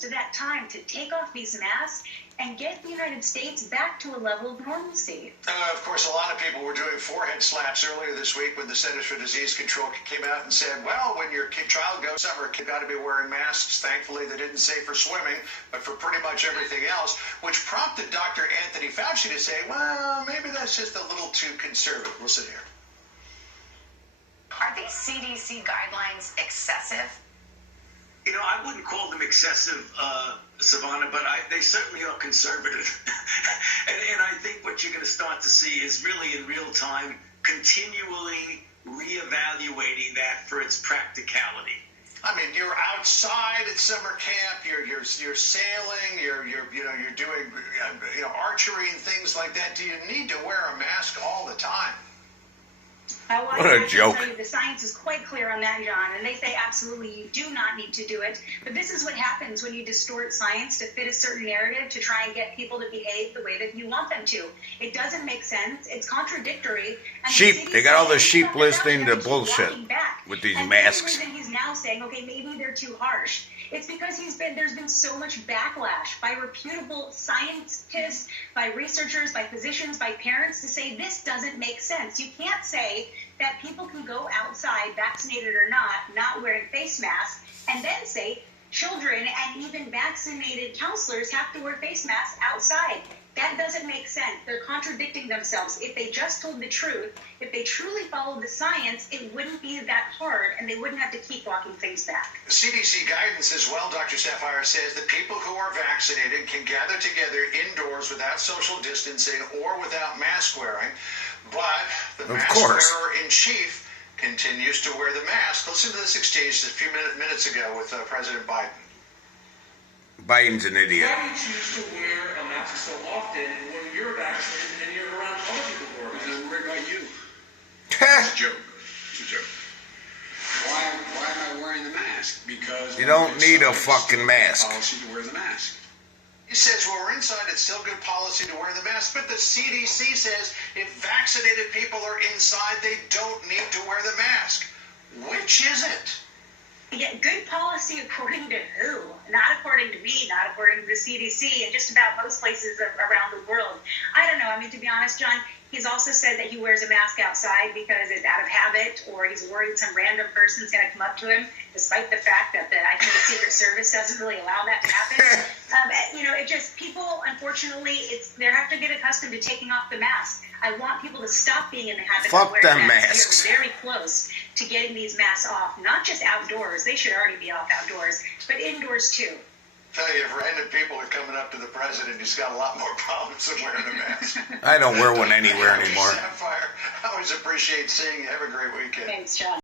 to that time to take off these masks and get the United States back to a level of normalcy. Of course, a lot of people were doing forehead slaps earlier this week when the Centers for Disease Control came out and said, well, when your child goes summer, you've got to be wearing masks. Thankfully, they didn't say for swimming, but for pretty much everything else, which prompted Dr. Anthony Fauci to say, well, maybe that's just a little too conservative. Listen here. Are these CDC guidelines excessive? You know, I wouldn't call them excessive, Savannah, but they certainly are conservative. and I think what you're going to start to see is really in real time continually reevaluating that for its practicality. I mean, you're outside at summer camp. You're sailing. You're doing archery and things like that. Do you need to wear a mask all the time? What a joke. Tell you, the science is quite clear on that, John, and they say absolutely you do not need to do it. But this is what happens when you distort science to fit a certain narrative to try and get people to behave the way that you want them to. It doesn't make sense. It's contradictory. And sheep. They got all the sheep listening to bullshit with these masks. The reason he's now saying, okay, maybe they're too harsh. It's because there's been so much backlash by reputable scientists, by researchers, by physicians, by parents to say this doesn't make sense. You can't say that people can go outside, vaccinated or not wearing face masks, and then say children and even vaccinated counselors have to wear face masks outside. That doesn't make sense. They're contradicting themselves. If they just told the truth, if they truly followed the science, it wouldn't be that hard, and they wouldn't have to keep walking things back. CDC guidance as well, Dr. Saphier, says that people who are vaccinated can gather together indoors without social distancing or without mask wearing, but the mask wearer in chief continues to wear the mask. Listen to this exchange a few minutes ago with President Biden. Biden's an idiot. Why do you choose to wear a mask so often when you're vaccinated and you're around other people who are vaccinated? I'm worried about you. It's a joke. It's a joke. Why am I wearing the mask? Because you don't need a fucking mask. Policy to wear the mask. He says, well, we're inside, it's still good policy to wear the mask, but the CDC says if vaccinated people are inside, they don't need to wear the mask. Which is it? Yeah, good policy according to who? Not according to me, not according to the CDC, and just about most places around the world. I don't know. I mean, to be honest, John, he's also said that he wears a mask outside because it's out of habit, or he's worried some random person's going to come up to him, despite the fact that I think the Secret Service doesn't really allow that to happen. It just, people, unfortunately, they have to get accustomed to taking off the mask. I want people to stop being in the habit of wearing masks. We're very close to getting these masks off, not just outdoors. They should already be off outdoors, but indoors too. Tell you, if random people are coming up to the president, he's got a lot more problems than wearing a mask. I don't wear one anywhere anymore. Saphier, I always appreciate seeing you. Have a great weekend. Thanks, John.